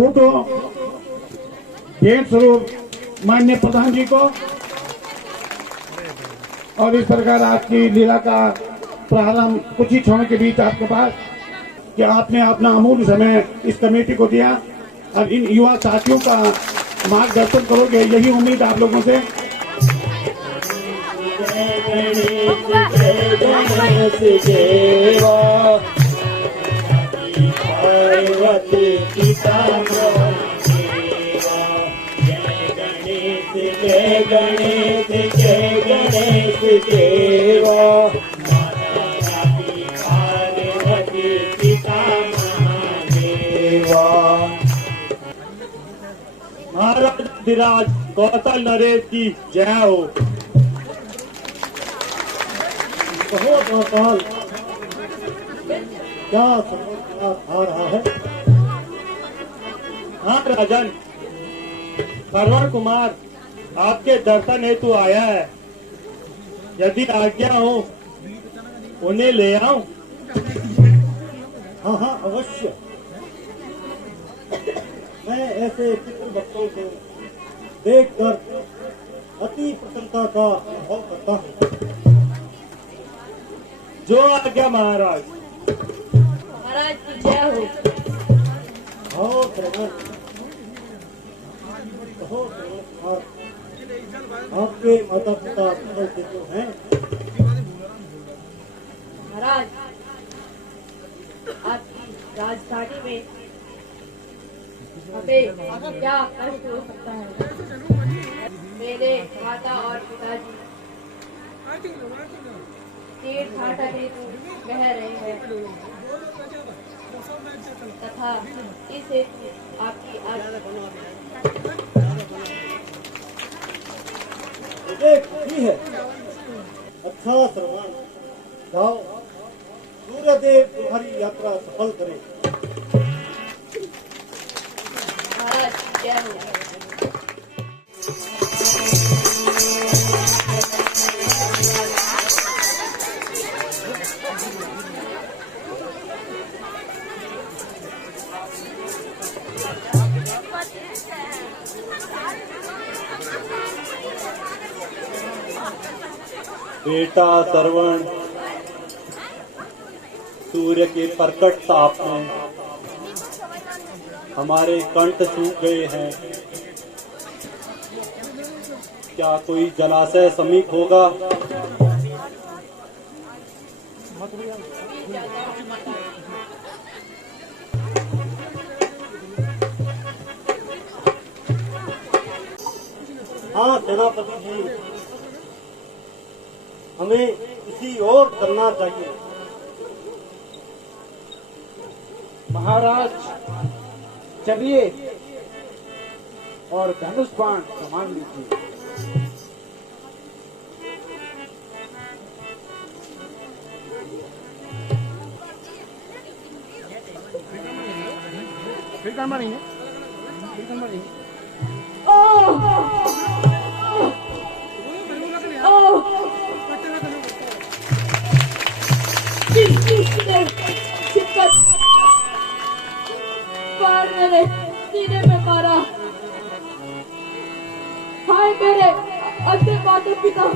Photo भेंट स्वरूप माननीय प्रधान जी को। और इस प्रकार आपकी लीला का प्रारंभ कुछ ही क्षणों के बीच आपके पास कि आपने अपना अमूल्य समय इस कमेटी को दिया और इन युवा साथियों का मार्गदर्शन करोगे, यही उम्मीद आप लोगों से। जय गणेश जय गणेश देवा पार्वती पिता महादेवा। महाराज धीराज कौशल नरेश की जय हो। बहुत बहुत क्या आ रहा है। हाँ राजन, श्रवण कुमार आपके दर्शन हेतु आया है। यदि आज्ञा हो उन्हें ले आऊं? हाँ हाँ अवश्य। मैं ऐसे चित्र भक्तों को देखकर अति प्रसन्नता का अनुभव करता हूँ। जो आज्ञा महाराज। महाराज की जय हो। बहुत बहुत आपके माता पिता से जो हैं। महाराज, आपकी राजधानी में हमें क्या कष्ट हो सकता है। मेरे माता और पिताजी तीर्थ घाटा में बह रहे हैं तथा इस हेतु आपकी खुशी है। अच्छा श्रवण, जाओ सूर्यदेव तुम्हारी यात्रा सफल करे। महाराज जय हो। बेटा श्रवण, सूर्य के प्रकट ताप में हमारे कंठ सूख गए हैं। क्या कोई जलाशय समीप होगा? हाँ सेनापति जी, हमें इसी ओर करना चाहिए। महाराज चलिए और धनुष बाण संभाल लीजिए। फिर काम नहीं है, फिर काम नहीं है। मेरे सीने में मारा। हाय मेरे अंधे माता पिता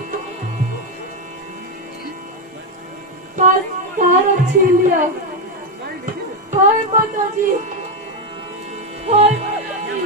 का सहारा छीन लिया। हाय माता जी, हाय माता जी।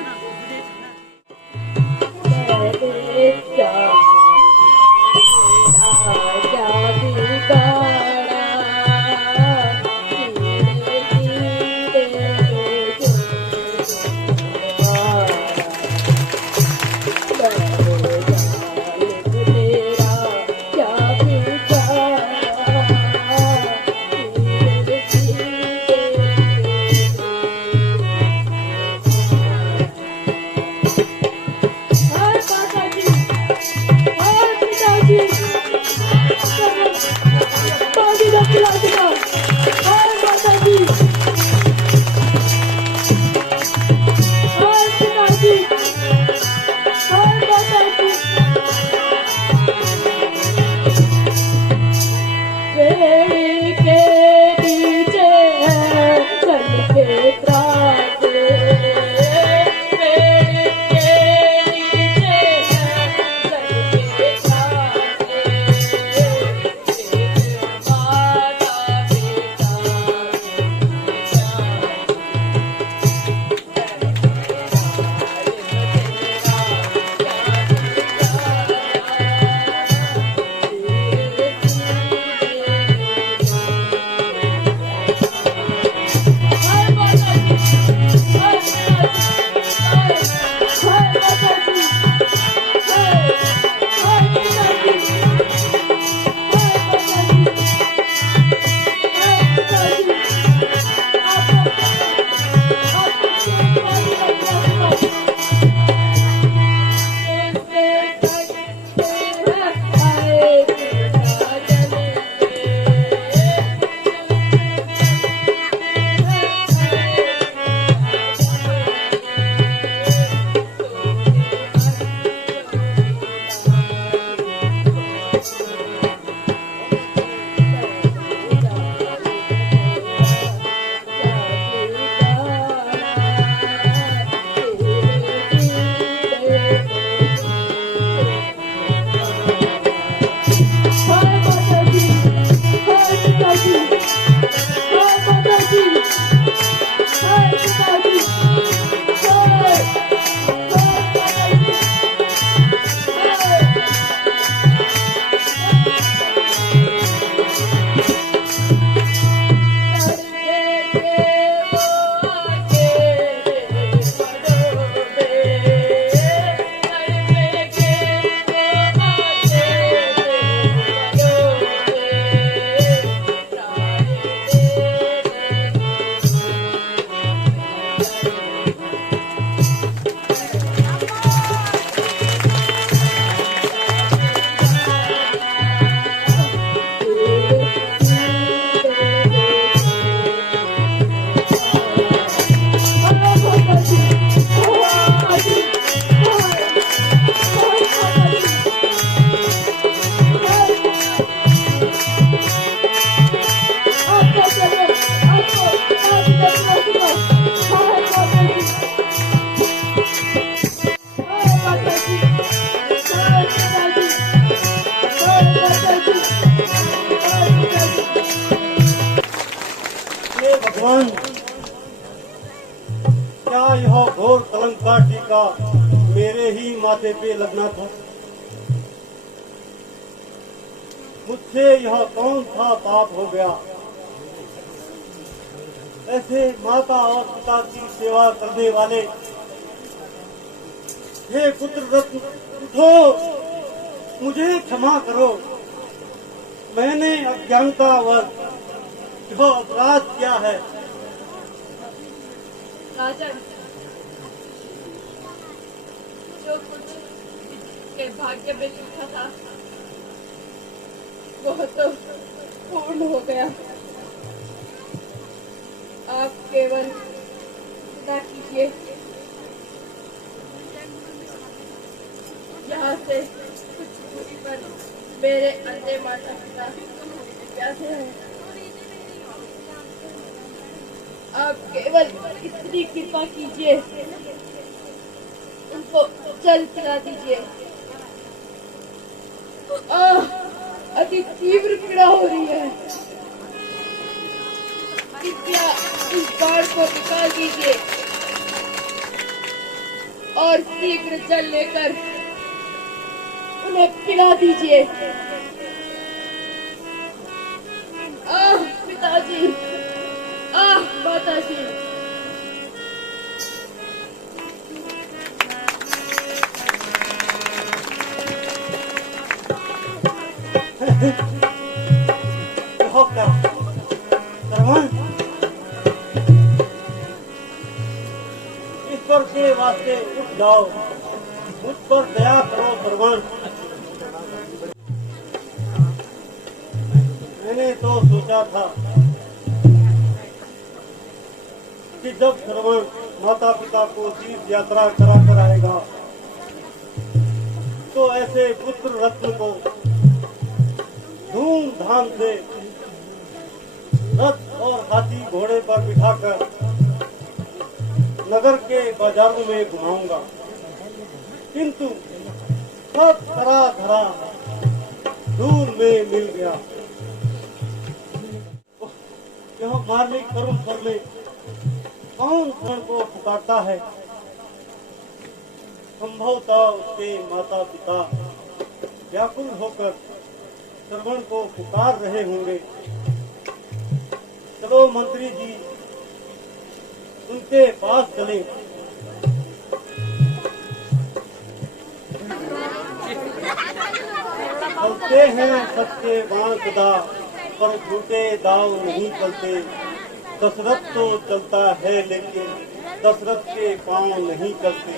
यह घोर कलंक का टीका मेरे ही माथे पे लगना था। मुझसे यह कौन सा पाप हो गया? ऐसे माता और पिता की सेवा करने वाले, हे पुत्र रत्न उठो, मुझे क्षमा करो। मैंने अज्ञानतावश जो अपराध किया है। राजन, जो कुछ के भाग्य में लिखा था वह तो पूर्ण हो गया। आप केवल विदा कीजिए। यहाँ से कुछ दूरी पर मेरे अन्य माता पिता प्यासे हैं। आप केवल इतनी कृपा कीजिए, उनको जल पिला दीजिए। अति तीव्र पीड़ा हो रही है। कृपया इस बाढ़ को निकाल दीजिए और शीघ्र जल लेकर उन्हें पिला दीजिए। पिताजी, माताजी। ईश्वर के वास्ते उठ जाओ, मुझ पर दया करो श्रवण। मैंने तो सोचा था कि जब श्रवण माता पिता को तीर्थ यात्रा करा कर आएगा तो ऐसे पुत्र रत्न को धूमधाम से रथ और हाथी घोड़े पर बिठाकर नगर के बाजारों में घुमाऊंगा। किंतु सब धरा धरा दूर में मिल गया। यह मार्मिक करुण स्वर में कौन क्षण को पुकारता है? संभवतः उसके माता पिता व्याकुल होकर श्रवण को पुकार रहे होंगे। चलो मंत्री जी, उनके पास चले। चलते हैं सच्चे बाण सदा, पर झूठे दाव नहीं चलते। दशरथ तो चलता है लेकिन दशरथ के पांव नहीं चलते।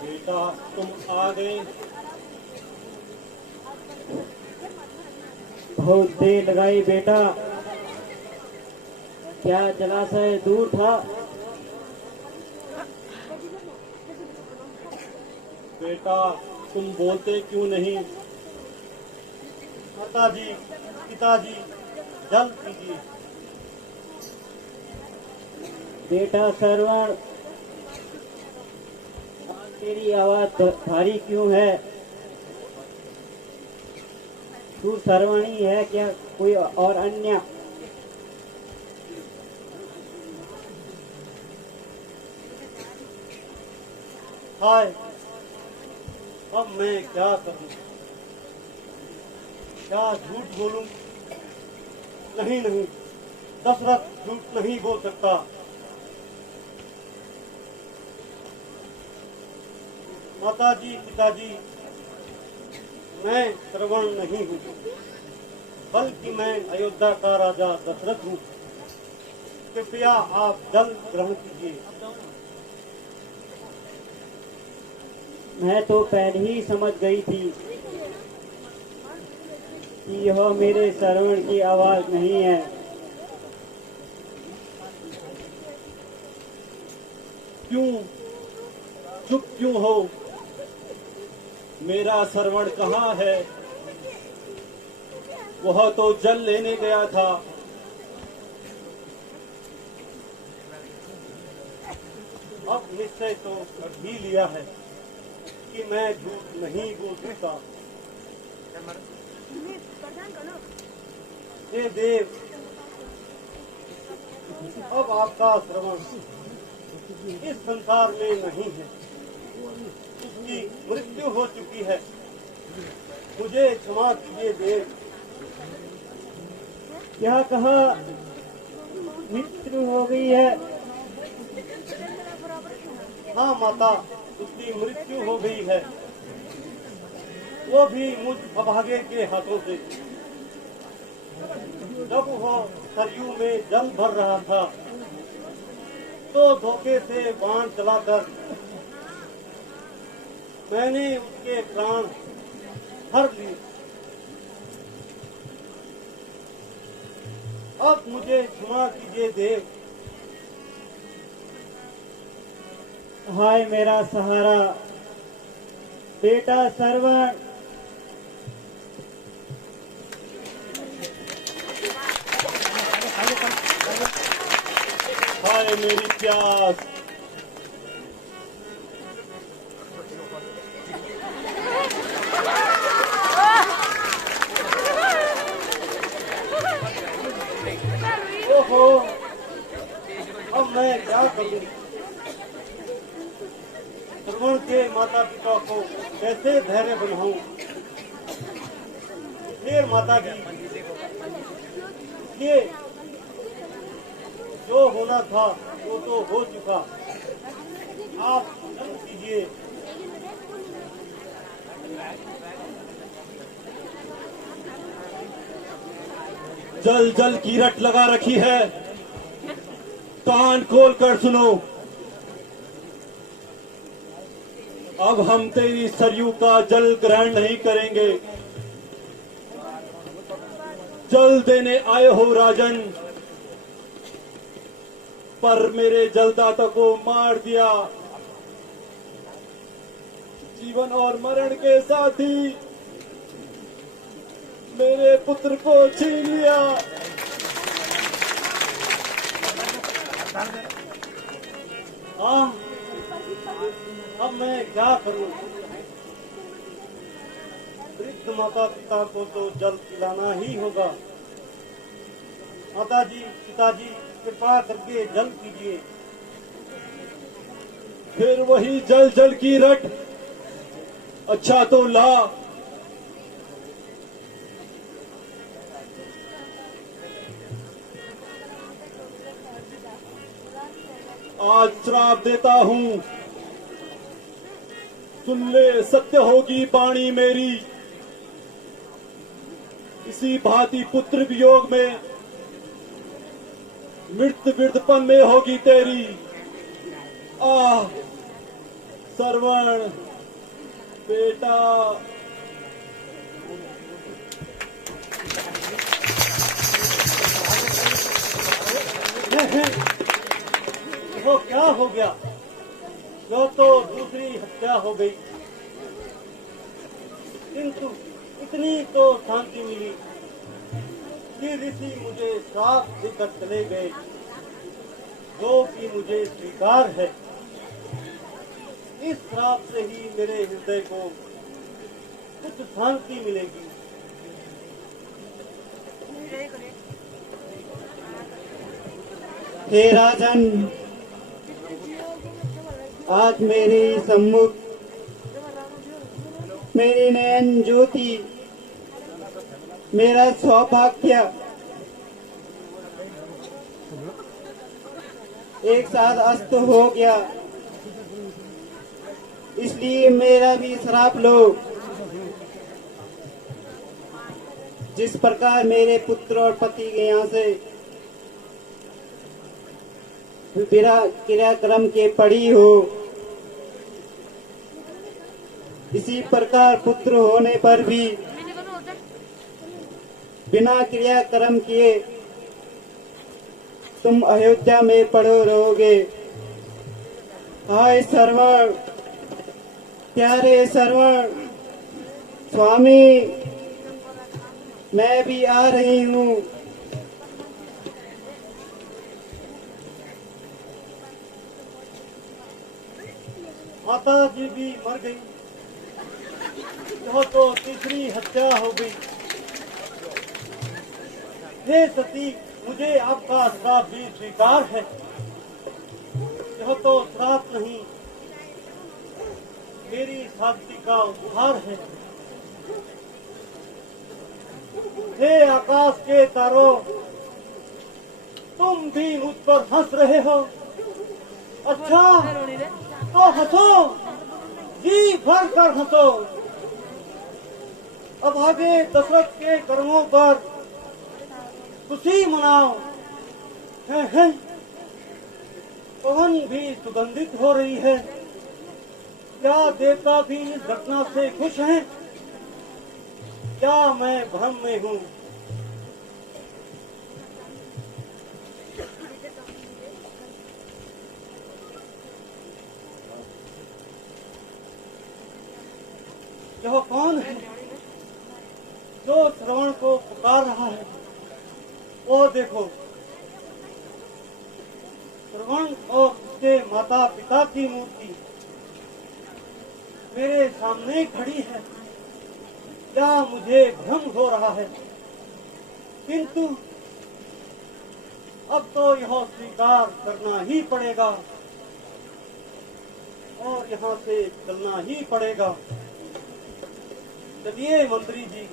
बेटा तुम आ गए। बहुत देर लगाई बेटा, क्या जलाशय दूर था? बेटा तुम बोलते क्यों नहीं? माताजी, पिताजी, जल पीजिए। बेटा श्रवण, तेरी आवाज भारी क्यों है? तू श्रवणी है क्या कोई और अन्य? हाय, अब मैं क्या करूं? क्या झूठ बोलूं? नहीं नहीं, दशरथ झूठ नहीं बोल सकता। माताजी, पिताजी, मैं श्रवण नहीं हूँ, बल्कि मैं अयोध्या का राजा दशरथ हूँ। कृपया आप जल ग्रहण कीजिए। मैं तो पहले ही समझ गई थी कि यह मेरे श्रवण की आवाज नहीं है। क्यों चुप क्यों हो? मेरा श्रवण कहाँ है? वह तो जल लेने गया था। अब निश्चय तो कर ही लिया है कि मैं झूठ नहीं बोल सकता। हे देव, अब आपका श्रवण इस संसार में नहीं है, उसकी मृत्यु हो चुकी है। मुझे क्षमा कीजिए देव। क्या कहा? मृत्यु हो गई है? हाँ माता, उसकी मृत्यु हो गई है, वो भी मुझ अभागे के हाथों से। जब वो सरयू में जल भर रहा था तो धोखे से बाण चलाकर मैंने उसके प्राण हर लिए। अब मुझे क्षमा कीजिए देव। हाय मेरा सहारा, बेटा सरवण। हाय मेरी प्यास, ओहो, अब मैं क्या करूं? श्रवण के माता पिता को कैसे धैर्य बनाऊं? फिर माता जी, ये जो होना था वो तो हो चुका, आप क्षमा कीजिए। जल जल की रट लगा रखी है, कान खोल कर सुनो। अब हम तेरी सरयू का जल ग्रहण नहीं करेंगे। जल देने आए हो राजन, पर मेरे जलदाता को मार दिया। जीवन और मरण के साथ ही मेरे पुत्र को छीन लिया। हाँ, अब मैं क्या करूं? वृद्ध माता पिता को तो जल पिलाना ही होगा। माता जी, पिताजी, कृपा करके जल पीजिए। फिर वही जल जल की रट। अच्छा तो ला। आज श्राप देता हूं, सुन ले, सत्य होगी वाणी मेरी। इसी भांति पुत्र वियोग में मृत्यु वृद्धपन में होगी तेरी। आह सरवण बेटा। वो क्या हो गया? जो तो दूसरी हत्या हो गई, किंतु इतनी तो शांति मिली कि ऋषि मुझे श्राप देकर चले गए, जो कि मुझे स्वीकार है। इस श्राप से ही मेरे हृदय को कुछ शांति मिलेगी। हे राजन, आज मेरे सम्मुख मेरी नयन ज्योति, मेरा सौभाग्य एक साथ अस्त हो गया, इसलिए मेरा भी श्राप लो। जिस प्रकार मेरे पुत्र और पति के यहाँ से बिना क्रियाक्रम के पड़ी हो, इसी प्रकार पुत्र होने पर भी बिना क्रियाक्रम किए तुम अयोध्या में पड़े रहोगे। हाय सरवण, प्यारे सरवण, स्वामी मैं भी आ रही हूँ। माता जी भी मर गई, यह तो तीसरी हत्या हो गई। हे सती, मुझे आपका श्राप भी स्वीकार है। यह तो श्राप नहीं, मेरी सादगी का उपहार है। हे आकाश के तारों, तुम भी मुझ पर हंस रहे हो। अच्छा तो हंसो, जी भर कर हंसो। अब आगे दशरथ के कर्मों पर खुशी मनाओ। है पवन भी सुगंधित हो रही है। क्या देवता भी इस घटना से खुश हैं? क्या मैं भ्रम में हूँ? यह कौन है जो श्रवण को पुकार रहा है? वो देखो, श्रवण और उसके माता पिता की मूर्ति मेरे सामने खड़ी है। क्या मुझे भ्रम हो रहा है? किंतु अब तो यह स्वीकार करना ही पड़ेगा और यहाँ से चलना ही पड़ेगा। चलिए मंत्री जी।